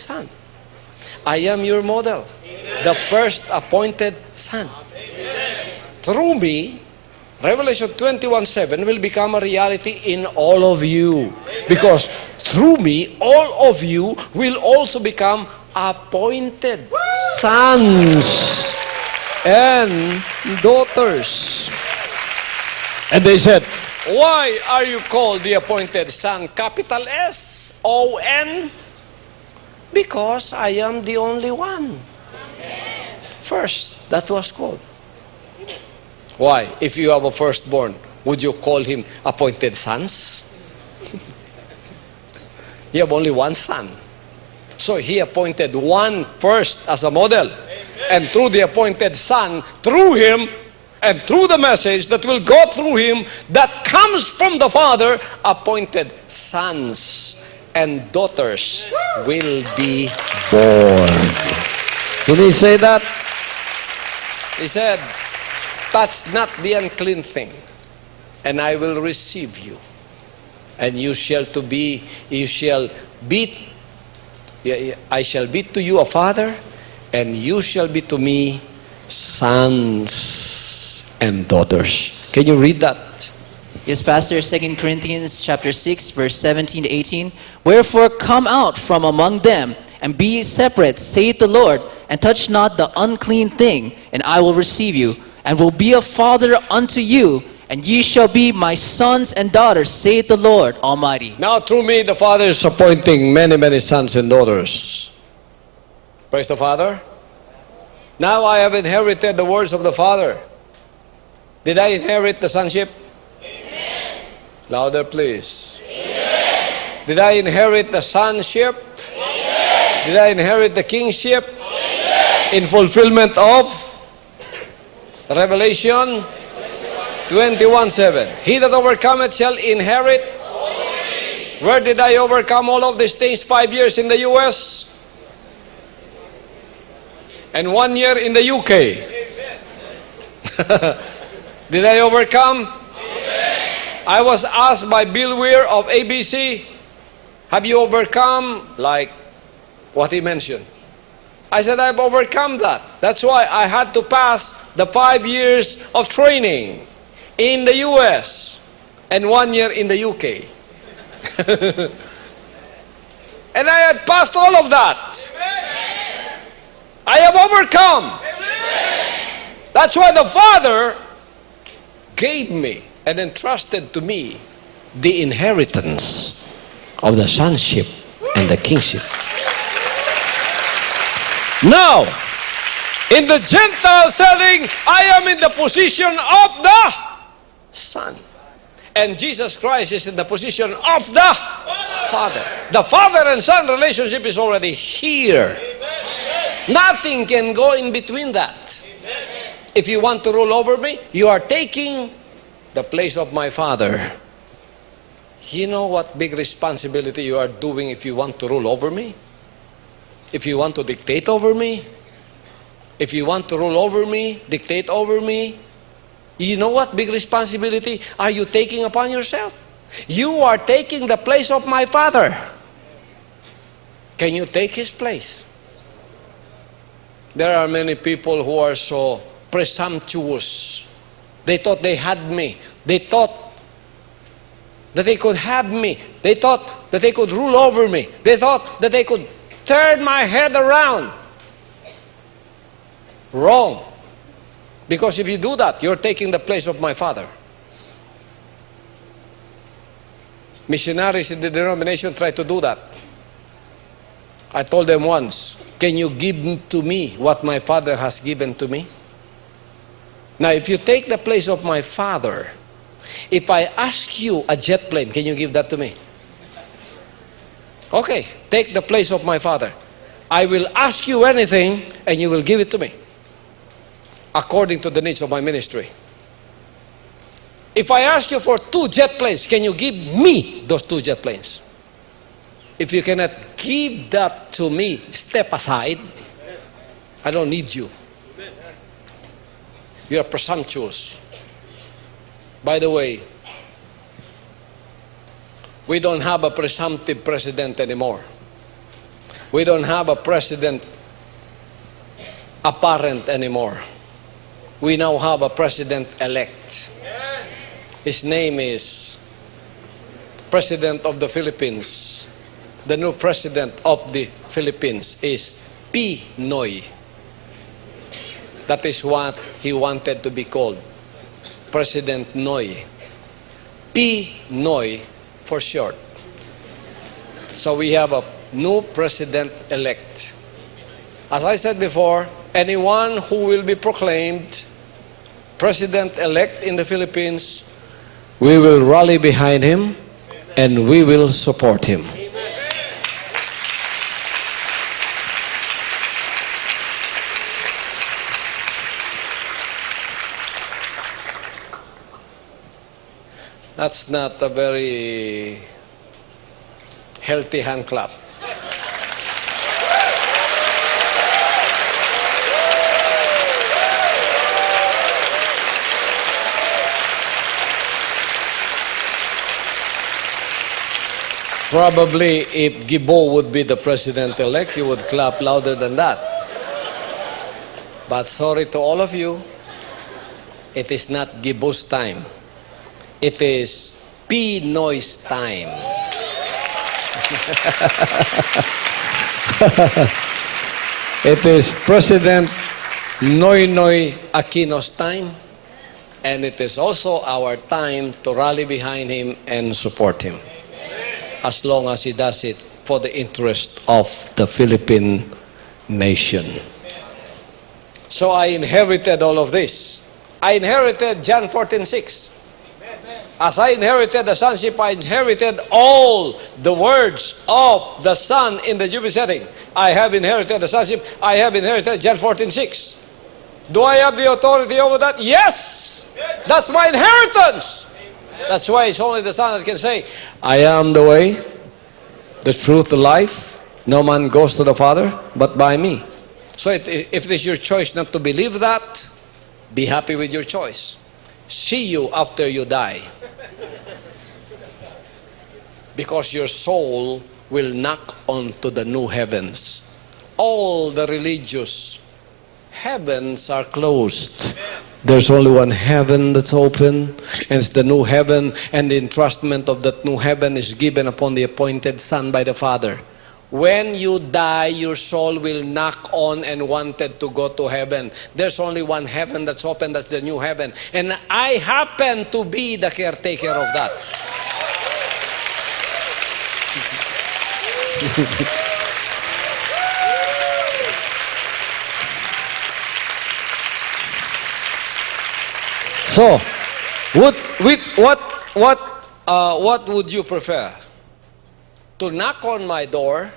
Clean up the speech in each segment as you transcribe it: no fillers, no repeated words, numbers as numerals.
son. I am your model, the first appointed son. Through me, Revelation 21:7 will become a reality in all of you. Because through me, all of you will also become appointed sons and daughters. And they said, why are you called the appointed son? Capital S-O-N? Because I am the only one. First, that was called. Why? If you have a firstborn, would you call him appointed sons? You have only one son. So he appointed one first as a model. And through the appointed son, through him, and through the message that will go through him, that comes from the Father, appointed sons and daughters will be born. Did he say that? He said, touch not the unclean thing, and I will receive you. And I shall be to you a father, and you shall be to me sons and daughters. Can you read that? Yes, Pastor, 2 Corinthians chapter 6, verse 17 to 18. Wherefore come out from among them, and be ye separate, saith the Lord, and touch not the unclean thing, and I will receive you, and will be a father unto you, and ye shall be my sons and daughters, saith the Lord Almighty. Now through me the Father is appointing many, many sons and daughters. Praise the Father. Now I have inherited the words of the Father. Did I inherit the sonship? Amen. Louder, please. Amen. Did I inherit the sonship? Amen. Did I inherit the kingship? Amen. In fulfillment of Revelation 21:7. He that overcometh shall inherit. Where did I overcome all of these things? 5 years in the U.S. and 1 year in the UK. Did I overcome? I was asked by Bill Weir of ABC, have you overcome like what he mentioned? I said, I've overcome that. That's why I had to pass the 5 years of training in the US and 1 year in the UK. And I had passed all of that. I have overcome. That's why the Father gave me and entrusted to me the inheritance of the sonship and the kingship. Now, in the Gentile setting, I am in the position of the Son. And Jesus Christ is in the position of the Father. The Father and Son relationship is already here. Nothing can go in between that. If you want to rule over me, you are taking the place of my Father. You know what big responsibility you are doing if you want to rule over me? If you want to dictate over me? If you want to rule over me, dictate over me, you know what big responsibility are you taking upon yourself? You are taking the place of my Father. Can you take His place? There are many people who are so presumptuous. They thought they had me. They thought that they could have me. They thought that they could rule over me. They thought that they could turn my head around. Wrong. Because if you do that, you're taking the place of my Father. Missionaries in the denomination try to do that. I told them once, can you give to me what my Father has given to me? Now, if you take the place of my Father, if I ask you a jet plane, can you give that to me? Okay, take the place of my Father. I will ask you anything and you will give it to me according to the needs of my ministry. If I ask you for 2 jet planes, can you give me those 2 jet planes? If you cannot give that to me, step aside. I don't need you. You are presumptuous. By the way, we don't have a presumptive president anymore. We don't have a president apparent anymore. We now have a president-elect. His name is President of the Philippines. The new president of the Philippines is Pinoy. That is what he wanted to be called. President Noy. Pinoy for short. So we have a new president-elect. As I said before, anyone who will be proclaimed president-elect in the Philippines, we will rally behind him and we will support him. That's not a very healthy hand clap. Probably if Gibo would be the president-elect, you would clap louder than that. But sorry to all of you, it is not Gibo's time. It is Pinoy's time. It is President Noynoy Aquino's time, and it is also our time to rally behind him and support him, as long as he does it for the interest of the Philippine nation. So I inherited all of this. I inherited John 14:6. As I inherited the sonship, I inherited all the words of the Son in the Jubilee setting. I have inherited the sonship. I have inherited John 14:6. Do I have the authority over that? Yes! That's my inheritance. That's why it's only the Son that can say, I am the way, the truth, the life. No man goes to the Father but by me. So if it is your choice not to believe that, be happy with your choice. See you after you die. Because your soul will knock onto the new heavens. All the religious heavens are closed. There's only one heaven that's open, and it's the new heaven, and the entrustment of that new heaven is given upon the appointed Son by the Father. When you die, your soul will knock on and wanted to go to heaven. There's only one heaven that's open, that's the new heaven. And I happen to be the caretaker of that. So, what would you prefer? To knock on my door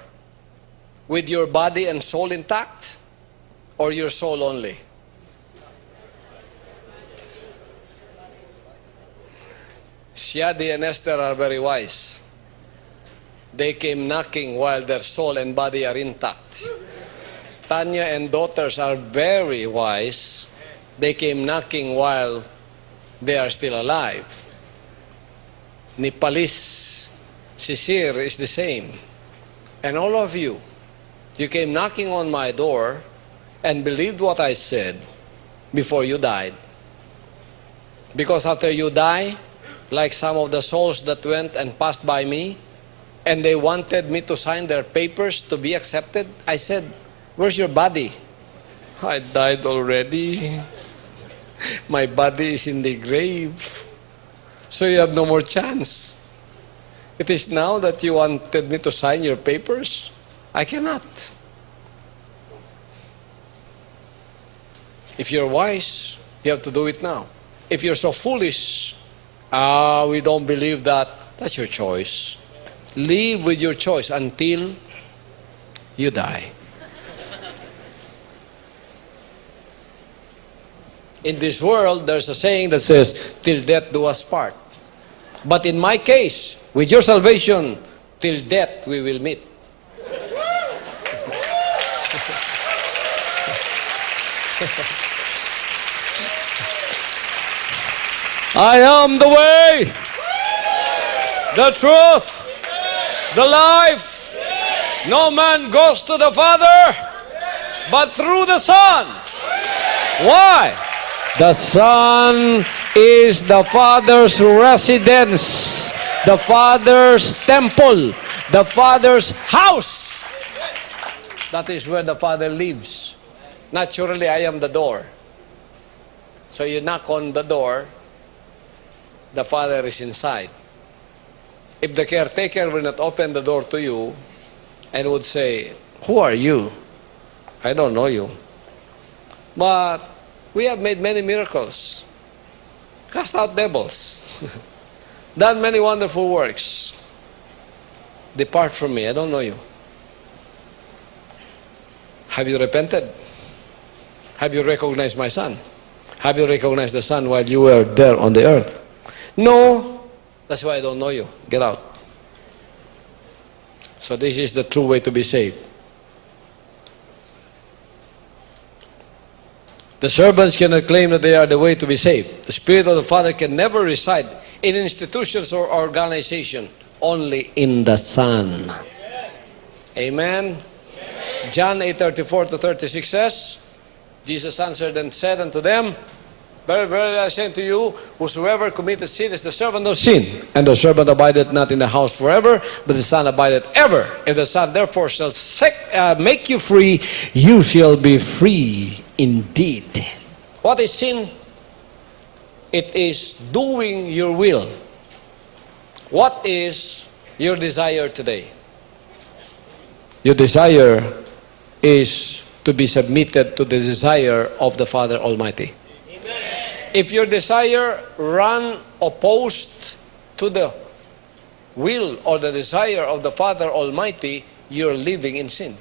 with your body and soul intact, or your soul only? Shadi and Esther are very wise. They came knocking while their soul and body are intact. Tanya and daughters are very wise. They came knocking while they are still alive. Nipalis, Sisir is the same. And all of you, you came knocking on my door and believed what I said before you died. Because after you die, like some of the souls that went and passed by me, and they wanted me to sign their papers to be accepted, I said, where's your body? I died already. My body is in the grave. So you have no more chance. It is now that you wanted me to sign your papers? I cannot. If you're wise, you have to do it now. If you're so foolish, we don't believe that, that's your choice. Live with your choice until you die. In this world, there's a saying that says, till death do us part. But in my case, with your salvation, till death we will meet. I am the way, the truth, the life. No man goes to the Father but through the Son. Why? The Son is the Father's residence, the Father's temple, the Father's house. That is where the Father lives. Naturally, I am the door. So you knock on the door, the Father is inside. If the caretaker will not open the door to you and would say, "Who are you? I don't know you." But we have made many miracles, cast out devils, done many wonderful works. Depart from me, I don't know you. Have you repented? Have you recognized my Son? Have you recognized the Son while you were there on the earth? No. That's why I don't know you. Get out. So this is the true way to be saved. The servants cannot claim that they are the way to be saved. The Spirit of the Father can never reside in institutions or organization, only in the Son. Amen. John 8:34-36 says, Jesus answered and said unto them, "Very verily I say unto you, whosoever committeth sin is the servant of sin. And the servant abideth not in the house forever, but the Son abideth ever. If the Son therefore shall make you free, you shall be free indeed." What is sin? It is doing your will. What is your desire today? Your desire is to be submitted to the desire of the Father Almighty. If your desire run opposed to the will or the desire of the Father Almighty, you're living in sin.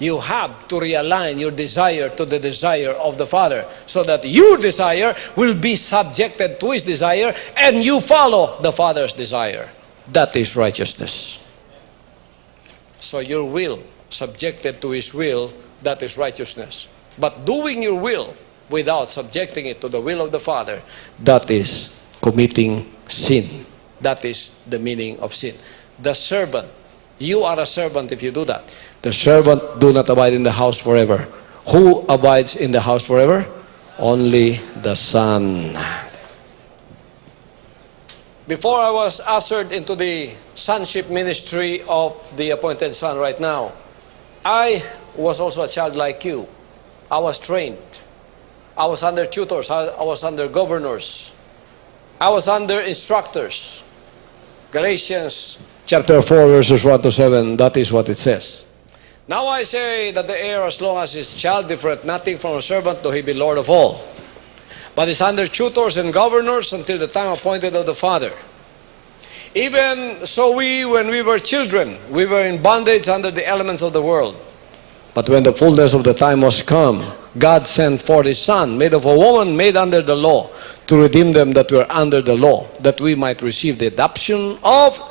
You have to realign your desire to the desire of the Father, so that your desire will be subjected to His desire and you follow the Father's desire. That is righteousness. So your will subjected to His will, that is righteousness. But doing your will without subjecting it to the will of the Father, that is committing sin. That is the meaning of sin. The servant, you are a servant if you do that. The servant do not abide in the house forever. Who abides in the house forever? Only the Son. Before I was ushered into the sonship ministry of the appointed Son right now, I was also a child like you. I was trained. I was under tutors. I was under governors. I was under instructors. Galatians chapter 4 verses 1-7, that is what it says. Now I say that the heir, as long as his child, differeth nothing from a servant, though he be Lord of all, but is under tutors and governors until the time appointed of the Father. Even so we, when we were children, we were in bondage under the elements of the world. But when the fullness of the time was come, God sent forth His Son, made of a woman, made under the law, to redeem them that were under the law, that we might receive the adoption of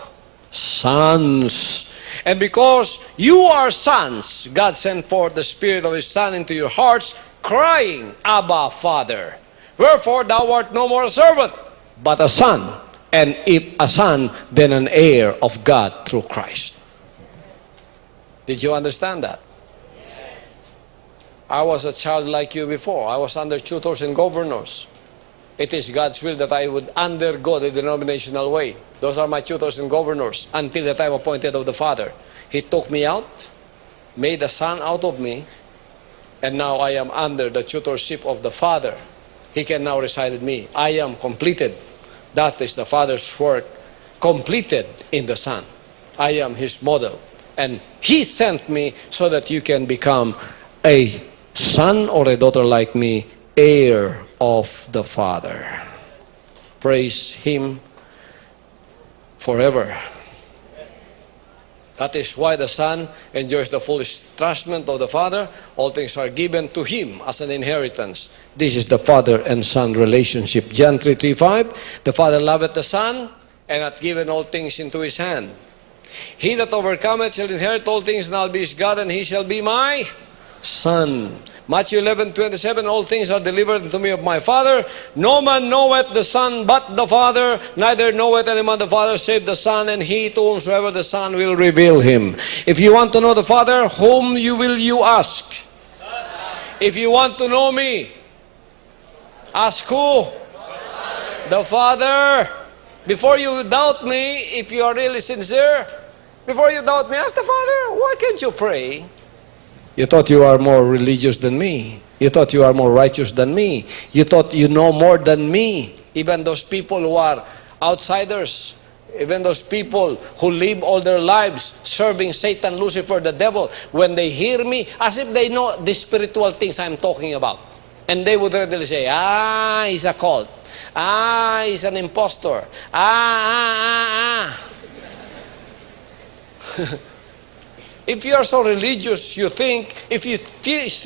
sons. And because you are sons, God sent forth the Spirit of His Son into your hearts, crying, Abba, Father. Wherefore thou art no more a servant, but a son. And if a son, then an heir of God through Christ. Did you understand that? I was a child like you before. I was under tutors and governors. It is God's will that I would undergo the denominational way. Those are my tutors and governors until the time appointed of the Father. He took me out, made a son out of me, and now I am under the tutorship of the Father. He can now reside in me. I am completed. That is the Father's work, completed in the Son. I am His model. And He sent me so that you can become a son or a daughter like me, heir of the Father. Praise Him forever. That is why the Son enjoys the full entrustment of the Father. All things are given to Him as an inheritance. This is the Father and Son relationship. John 3:5, the Father loveth the Son, and hath given all things into His hand. He that overcometh shall inherit all things, and I'll be his God, and he shall be my Son. Matthew 11:27, all things are delivered to me of my Father. No man knoweth the Son but the Father, neither knoweth any man the Father save the Son, and he to whomsoever the Son will reveal him. If you want to know the Father, whom will you ask? If you want to know me, ask who? The Father. Before you doubt me, if you are really sincere, before you doubt me, ask the Father. Why can't you pray? You thought you are more religious than me. You thought you are more righteous than me. You thought you know more than me. Even those people who are outsiders, even those people who live all their lives serving Satan, Lucifer, the devil, when they hear me, as if they know the spiritual things I'm talking about. And they would readily say, he's a cult. He's an impostor. If you are so religious, you think, if you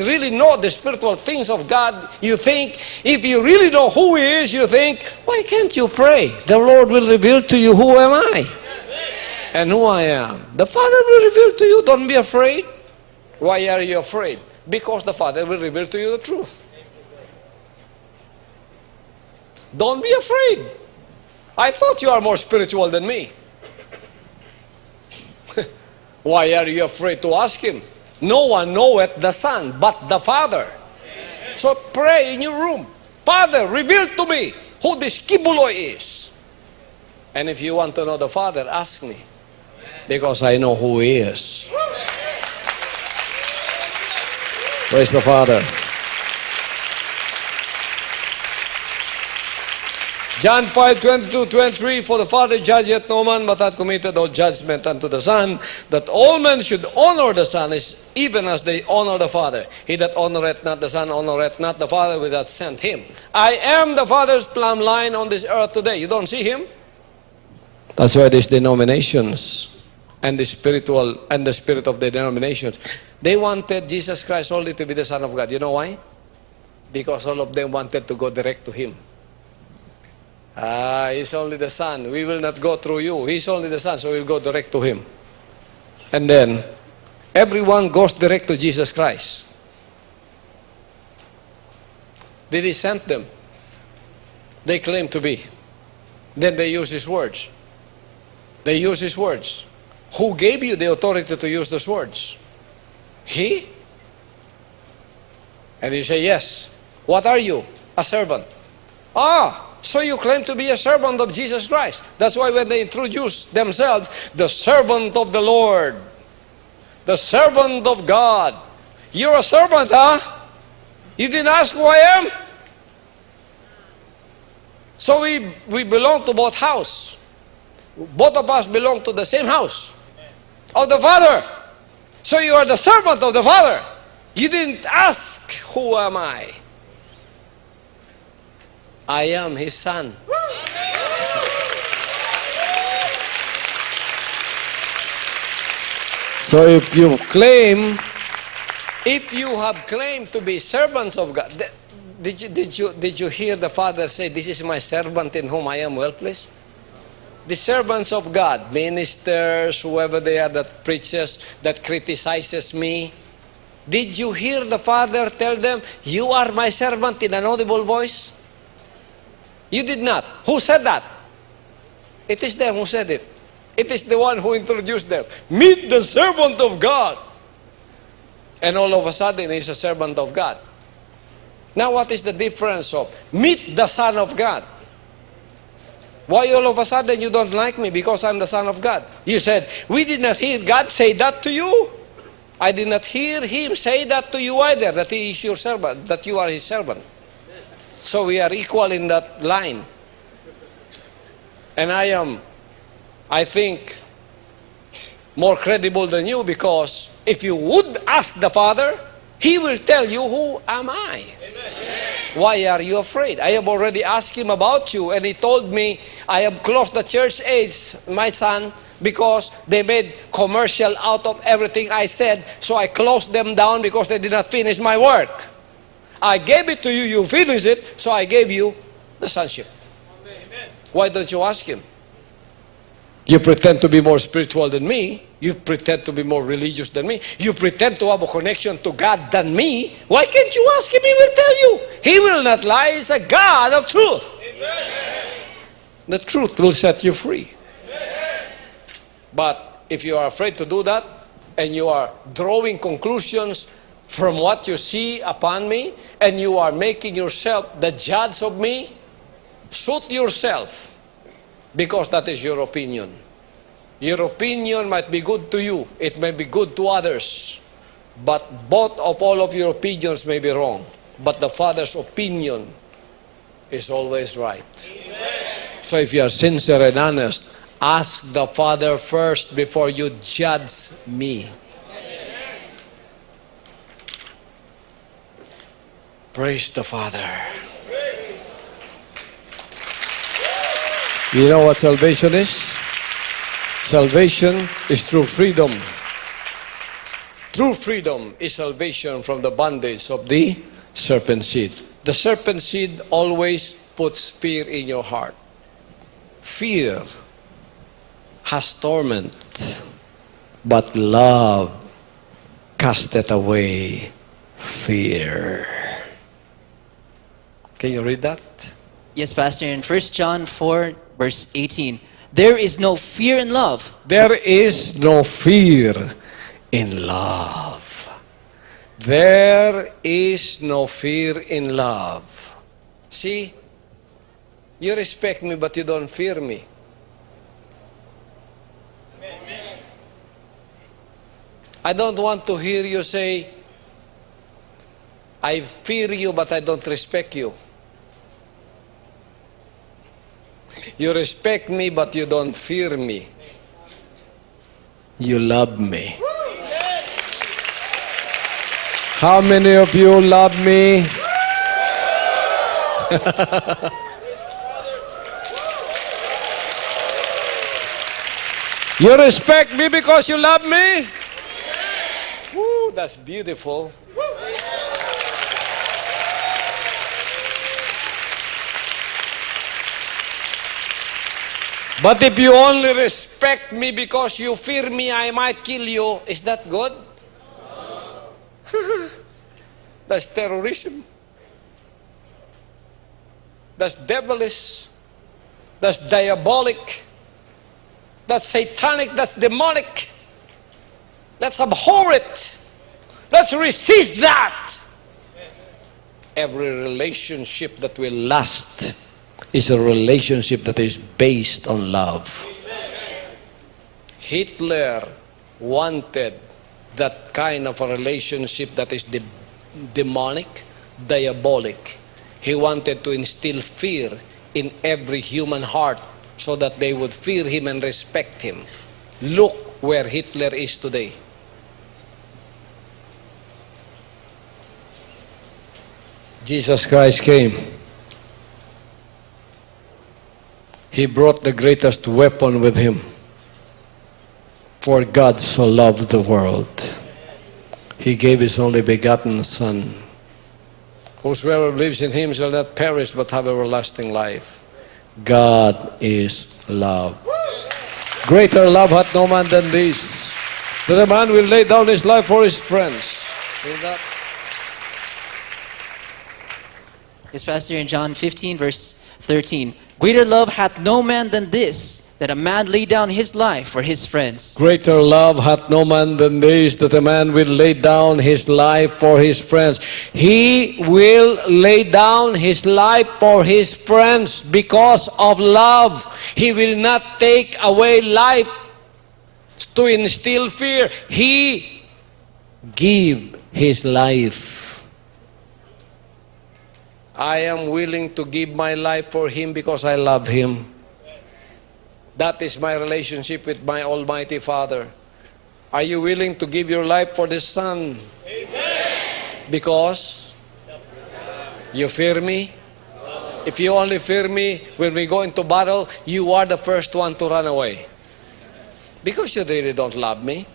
really know the spiritual things of God, you think, if you really know who He is, you think, why can't you pray? The Lord will reveal to you who am I and who I am. The Father will reveal to you. Don't be afraid. Why are you afraid? Because the Father will reveal to you the truth. Don't be afraid. I thought you are more spiritual than me. Why are you afraid to ask Him? No one knoweth the Son but the Father. So pray in your room. Father, reveal to me who this Kibuloy is. And if you want to know the Father, ask me. Because I know who He is. Praise the Father. John 5:22-23, for the Father judgeth no man, but hath committed all judgment unto the Son, that all men should honor the Son, even as they honor the Father. He that honoreth not the Son honoreth not the Father which hath sent him. I am the Father's plumb line on this earth today. You don't see Him? That's why these denominations and the spirit of the denominations, they wanted Jesus Christ only to be the Son of God. You know why? Because all of them wanted to go direct to Him. He's only the Son. We will not go through you. He's only the Son, so we'll go direct to Him. And then, everyone goes direct to Jesus Christ. Did He send them? They claim to be. Then they use His words. They use His words. Who gave you the authority to use those words? He? And you say, yes. What are you? A servant. So you claim to be a servant of Jesus Christ. That's why when they introduce themselves, the servant of the Lord, the servant of God. You're a servant, huh? You didn't ask who I am? So we belong to both houses. Both of us belong to the same house of the Father. So you are the servant of the Father. You didn't ask, who am I? I am His Son. So if you have claimed to be servants of God, did you hear the Father say, this is my servant in whom I am well pleased? The servants of God, ministers, whoever they are that preaches, that criticizes me, did you hear the Father tell them, you are my servant in an audible voice? You did not. Who said that? It is them who said it. It is the one who introduced them. Meet the servant of God. And all of a sudden, he's a servant of God. Now, what is the difference of meet the Son of God? Why all of a sudden you don't like me because I'm the Son of God? You said, we did not hear God say that to you. I did not hear Him say that to you either, that He is your servant, that you are His servant. So we are equal in that line. And I think, more credible than you, because if you would ask the Father, He will tell you, who am I? Amen. Why are you afraid? I have already asked Him about you, and He told me, I have closed the church age, my son, because they made commercial out of everything I said, so I closed them down because they did not finish my work. I gave it to you, you finished it, so I gave you the sonship. Amen. Why don't you ask Him? You pretend to be more spiritual than me, You pretend to be more religious than me. You pretend to have a connection to God than me. Why can't you ask him? He will tell you. He will not lie. He's a God of truth. The truth will set you free. But if you are afraid to do that, and you are drawing conclusions from what you see upon me, and you are making yourself the judge of me, suit yourself, because that is your opinion. Your opinion might be good to you. It may be good to others. But both of all of your opinions may be wrong. But the Father's opinion is always right. Amen. So if you are sincere and honest, ask the Father first before you judge me. Praise the Father. You know what salvation is? Salvation is true freedom. True freedom is salvation from the bondage of the serpent seed. The serpent seed always puts fear in your heart. Fear has torment, but love casteth away fear. Can you read that? Yes, Pastor. In 1 John 4, verse 18, there is no fear in love. There is no fear in love. There is no fear in love. See, you respect me, but you don't fear me. I don't want to hear you say, I fear you, but I don't respect you. You respect me, but you don't fear me. You love me. How many of you love me? You respect me because you love me? Woo, that's beautiful. But if you only respect me because you fear me, I might kill you, is that good? That's terrorism. That's devilish. That's diabolic. That's satanic. That's demonic. Let's abhor it. Let's resist that. Every relationship that will last is a relationship that is based on love. Hitler wanted that kind of a relationship that is demonic, diabolic. He wanted to instill fear in every human heart so that they would fear him and respect him. Look where Hitler is today. Jesus Christ came. He brought the greatest weapon with him. For God so loved the world, He gave His only begotten Son. Whosoever believes in Him shall not perish but have everlasting life. God is love. Greater love hath no man than this, that a man will lay down his life for his friends. Read that. Yes, Pastor. In John 15, verse 13, greater love hath no man than this, that a man lay down his life for his friends. Greater love hath no man than this, that a man will lay down his life for his friends. He will lay down his life for his friends because of love. He will not take away life to instill fear. He give his life. I am willing to give my life for him because I love him. That is my relationship with my Almighty Father. Are you willing to give your life for the Son? Amen. Because you fear me? If you only fear me when we go into battle, you are the first one to run away. Because you really don't love me.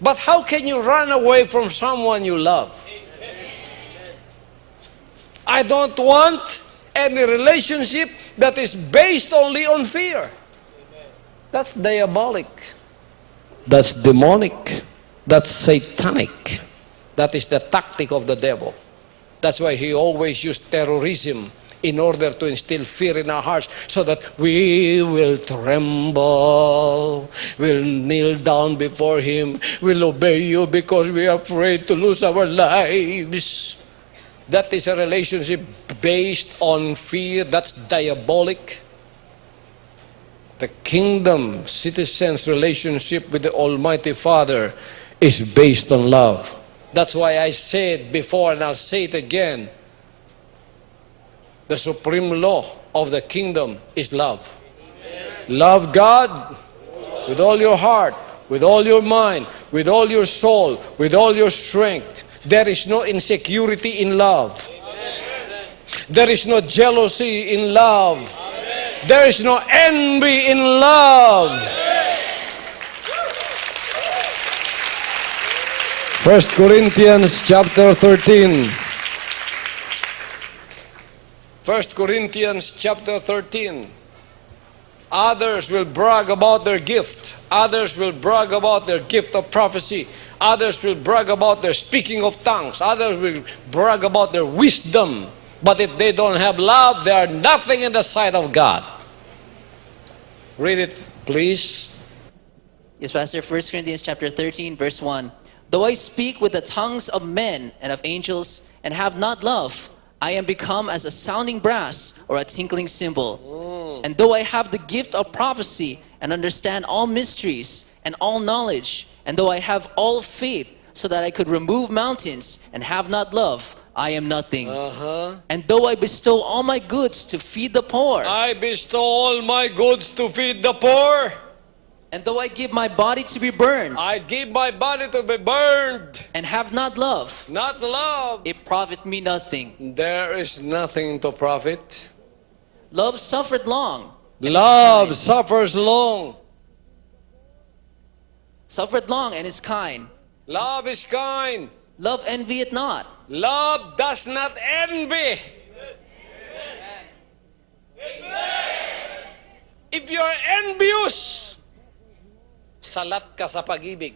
But how can you run away from someone you love? I don't want any relationship that is based only on fear. That's diabolic. That's demonic. That's satanic. That is the tactic of the devil. That's why he always used terrorism in order to instill fear in our hearts so that we will tremble, we'll kneel down before him, we'll obey you because we are afraid to lose our lives. That is a relationship based on fear. That's diabolic. The kingdom citizens' relationship with the Almighty Father is based on love. That's why I said before and I'll say it again. The supreme law of the kingdom is love. Amen. Love God with all your heart, with all your mind, with all your soul, with all your strength. There is no insecurity in love. Amen. There is no jealousy in love. Amen. There is no envy in love. Amen. 1 Corinthians chapter 13. 1 Corinthians chapter 13. Others will brag about their gift. Others will brag about their gift of prophecy. Others will brag about their speaking of tongues. Others will brag about their wisdom. But if they don't have love, they are nothing in the sight of God. Read it, please. Yes, Pastor. 1 Corinthians chapter 13, verse 1. Though I speak with the tongues of men and of angels and have not love, I am become as a sounding brass or a tinkling cymbal. And though I have the gift of prophecy and understand all mysteries and all knowledge, and though I have all faith so that I could remove mountains and have not love, I am nothing. And though I bestow all my goods to feed the poor, I bestow all my goods to feed the poor. And though I give my body to be burned, I give my body to be burned, and have not love, not love, it profit me nothing. There is nothing to profit. Love suffered long. Love suffers long. Suffered long and is kind. Love is kind. Love envieth not. Love does not envy. If you are envious, salat ka sa pag-ibig.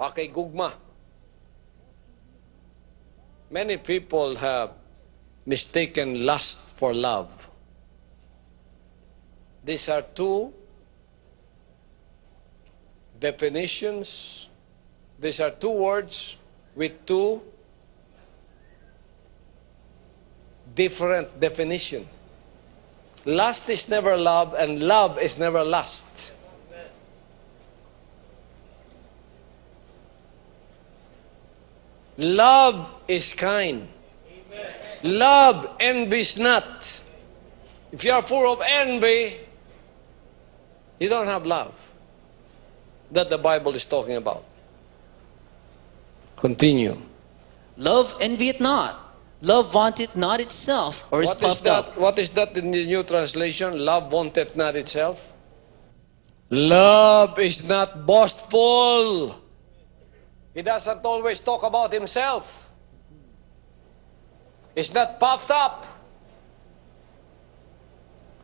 Wakay gugma. Many people have mistaken lust for love. These are two definitions. These are two words with two different definitions. Lust is never love, and love is never lust. Love is kind. Love envies not. If you are full of envy, you don't have love. That the Bible is talking about. Continue. Love envieth not. Love vaunteth not itself, or is puffed up. What is that in the New Translation? Love vaunteth not itself. Love is not boastful. He doesn't always talk about himself. It's not puffed up.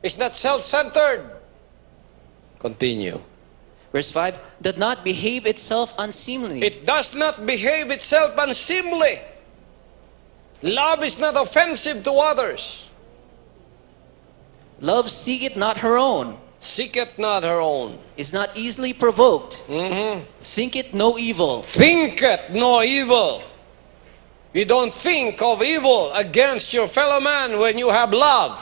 It's not self-centered. Continue. Verse 5, doth not behave itself unseemly. It does not behave itself unseemly. Love is not offensive to others. Love seeketh not her own. Seeketh not her own. Is not easily provoked. Thinketh no evil. Thinketh no evil. You don't think of evil against your fellow man when you have love.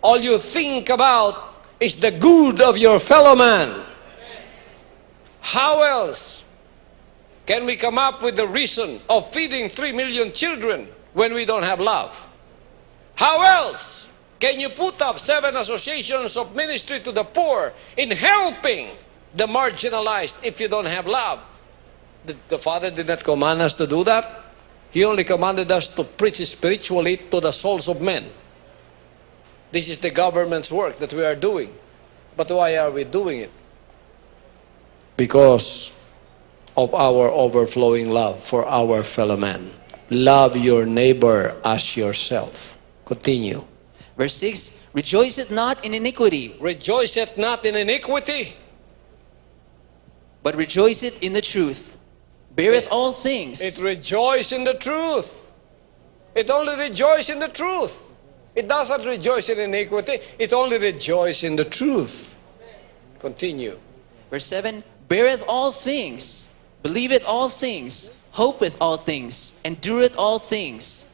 All you think about is the good of your fellow man. How else can we come up with the reason of feeding 3 million children when we don't have love? How else can you put up 7 associations of ministry to the poor in helping the marginalized if you don't have love? The Father did not command us to do that. He only commanded us to preach spiritually to the souls of men. This is the government's work that we are doing. But why are we doing it? Because of our overflowing love for our fellow man. Love your neighbor as yourself. Continue. Verse 6, rejoiceth not in iniquity. Rejoiceth not in iniquity. but rejoiceth in the truth, beareth all things. It rejoices in the truth. It only rejoices in the truth. It doesn't rejoice in iniquity. It only rejoices in the truth. Continue. Verse 7, beareth all things, believeth all things, hopeth all things, endureth all things.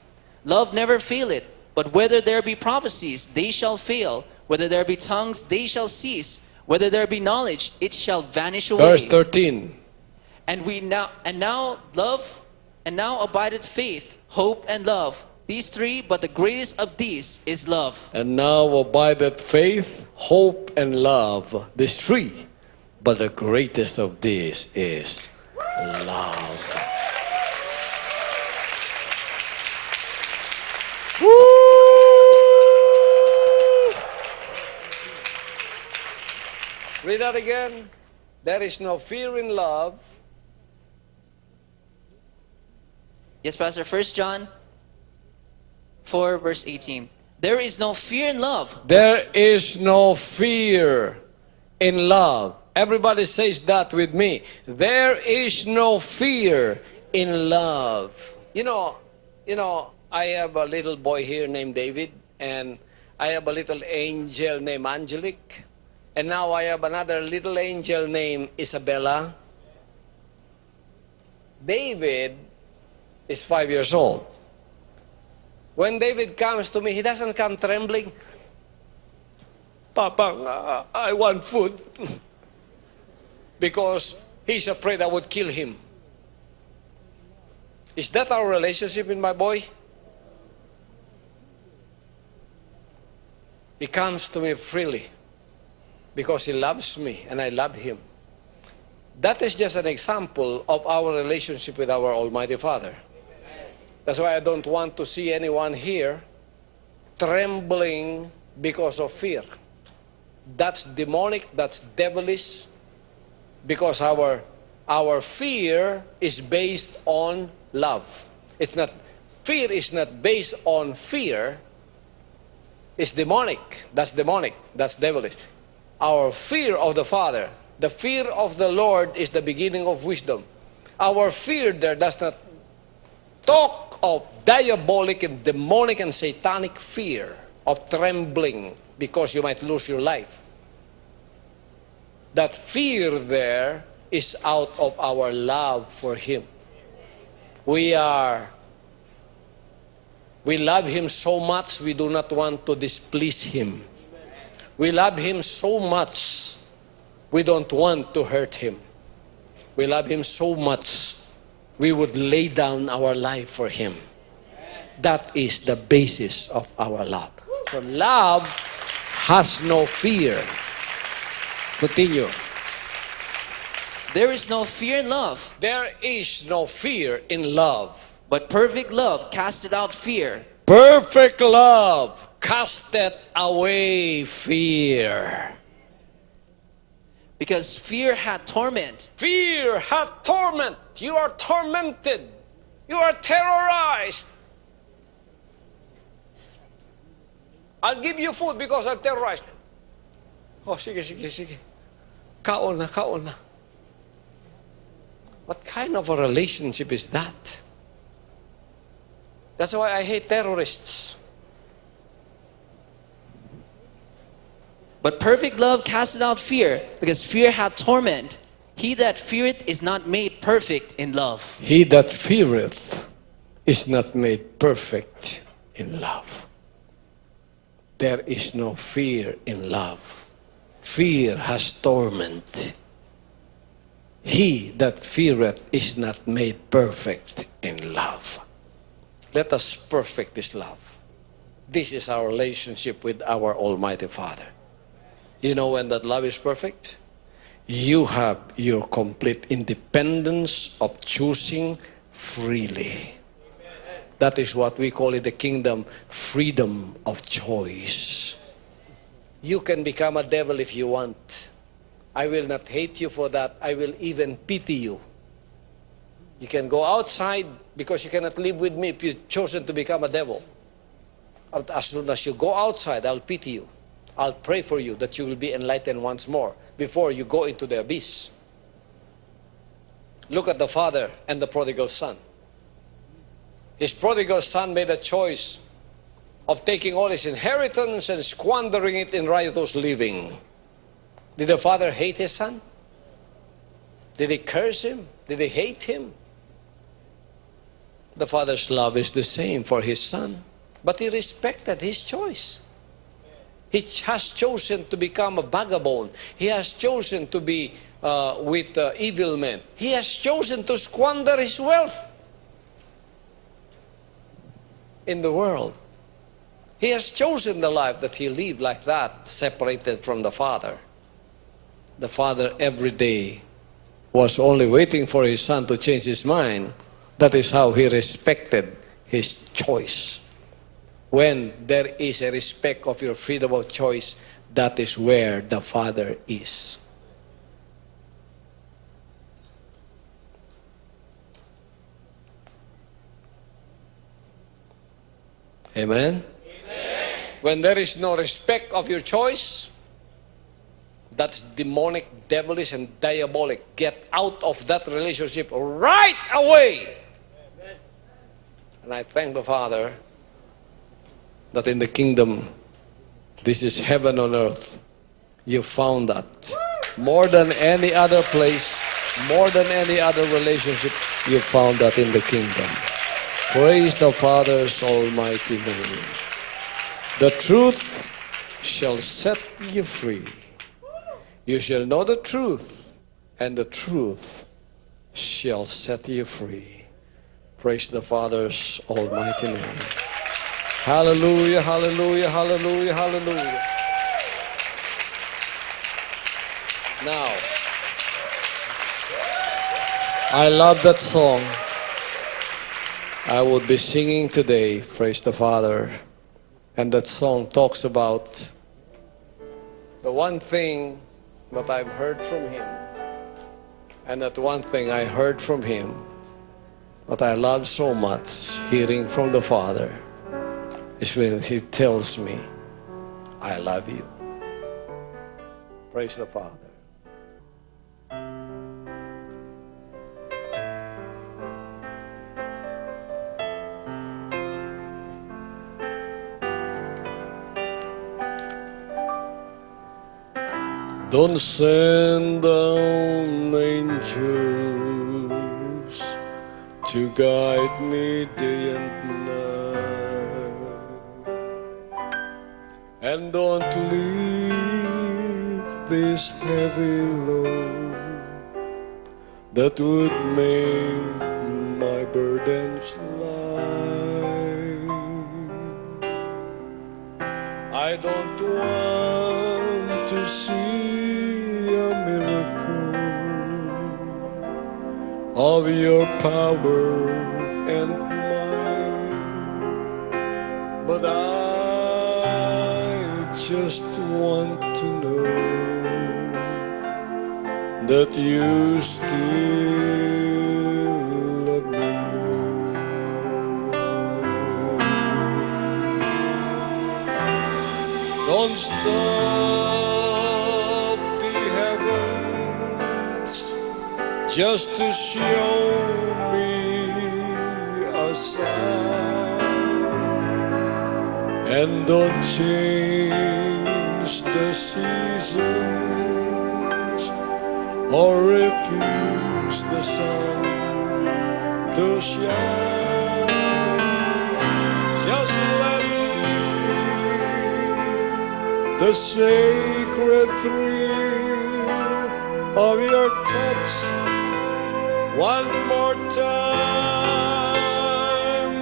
Love never faileth, but whether there be prophecies, they shall fail. Whether there be tongues, they shall cease. Whether there be knowledge, it shall vanish away. Verse 13. And now abideth faith, hope, and love. These three, but the greatest of these is love. And now abideth faith, hope, and love. These three. But the greatest of these is love. Woo! Read that again. There is no fear in love. Yes, Pastor. 1 John 4, verse 18. There is no fear in love. There is no fear in love. Everybody says that with me. There is no fear in love. You know, I have a little boy here named David, and I have a little angel named Angelique, and now I have another little angel named Isabella. David is 5 years old. When David comes to me, he doesn't come trembling. Papa, I want food. Because he's afraid I would kill him. Is that our relationship with my boy? He comes to me freely because he loves me and I love him. That is just an example of our relationship with our Almighty Father. That's why I don't want to see anyone here trembling because of fear. That's demonic, that's devilish, because our fear is based on love. Fear is not based on fear. It's demonic. That's demonic. That's devilish. Our fear of the Father, the fear of the Lord is the beginning of wisdom. Our fear there does not talk of diabolic and demonic and satanic fear of trembling because you might lose your life. That fear there is out of our love for Him. We love Him so much, we do not want to displease Him. We love Him so much, we don't want to hurt Him. We love Him so much, we would lay down our life for Him. That is the basis of our love. So love has no fear. Continue. There is no fear in love. There is no fear in love. But perfect love casteth out fear. Perfect love casteth away fear. Because fear hath torment. Fear hath torment. You are tormented. You are terrorized. I'll give you food because I'm terrorized. Oh, sige. Kaon na. What kind of a relationship is that? That's why I hate terrorists. But perfect love casteth out fear, because fear hath torment. He that feareth is not made perfect in love. He that feareth is not made perfect in love. There is no fear in love. Fear has torment. He that feareth is not made perfect in love. Let us perfect this love. This is our relationship with our Almighty Father. You know when that love is perfect? You have your complete independence of choosing freely. That is what we call in the kingdom freedom of choice. You can become a devil if you want. I will not hate you for that. I will even pity you. You can go outside because you cannot live with me if you've chosen to become a devil. As soon as you go outside, I'll pity you. I'll pray for you that you will be enlightened once more before you go into the abyss. Look at the father and the prodigal son. His prodigal son made a choice of taking all his inheritance and squandering it in riotous living. Did the father hate his son? Did he curse him? Did he hate him? The father's love is the same for his son, but he respected his choice. He has chosen to become a vagabond. He has chosen to be with evil men. He has chosen to squander his wealth in the world. He has chosen the life that he lived like that, separated from the father. The father every day was only waiting for his son to change his mind. That is how he respected his choice. When there is a respect of your freedom of choice, that is where the Father is. Amen? Amen? When there is no respect of your choice, that's demonic, devilish, and diabolic. Get out of that relationship right away. Amen. And I thank the Father that in the kingdom, this is heaven on earth. You found that. More than any other place, more than any other relationship, you found that in the kingdom. Praise the Father's almighty name. The truth shall set you free. You shall know the truth, and the truth shall set you free. Praise the Father's almighty name. Hallelujah, hallelujah, hallelujah, hallelujah. Now, I love that song. I would be singing today, praise the Father. And that song talks about the one thing that I've heard from Him. And that one thing I heard from Him that I love so much, hearing from the Father, is when He tells me, I love you. Praise the Father. Don't send down angels to guide me day and night, and don't leave this heavy load that would make my burdens light. I don't want to see of your power and might, but I just want to know that you still love me more. Don't stop the heavens just to show me a sign, and don't change the seasons or refuse the sun to shine. Just let me feel the sacred thrill of your touch one more time,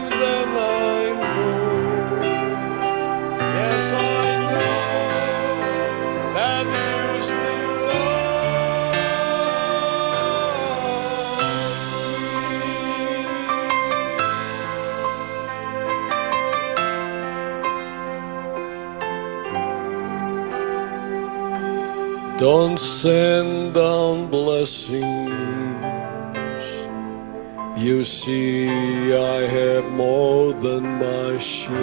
then I know, yes I know, that you still love me. Don't send down blessings. You see, I have more than my share,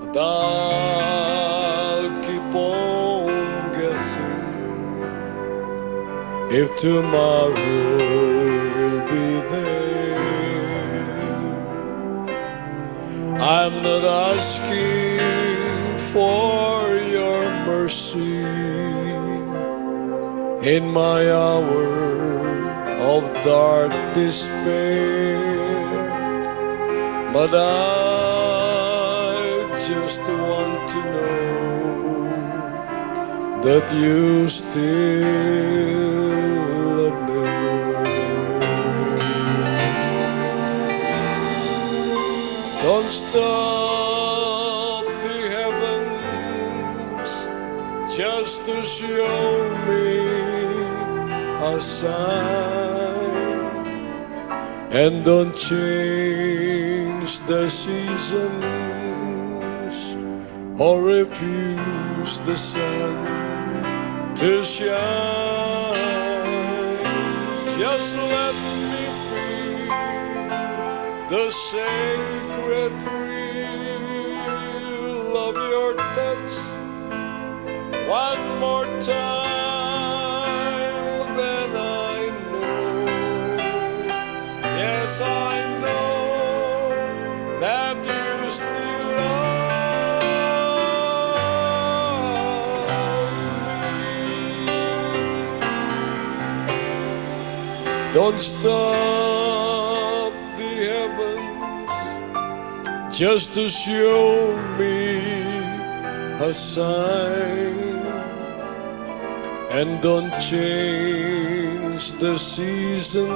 but I'll keep on guessing if tomorrow will be there. I'm not asking for your mercy in my hour of dark despair, but I just want to know that you still love me. Don't stop the heavens just to show me a sign, and don't change the seasons or refuse the sun to shine. Just let me feel the sacred thrill of your touch one more time. Then I know, yes I know, that you still love me. Don't stop the heavens just to show me a sign, and don't change the season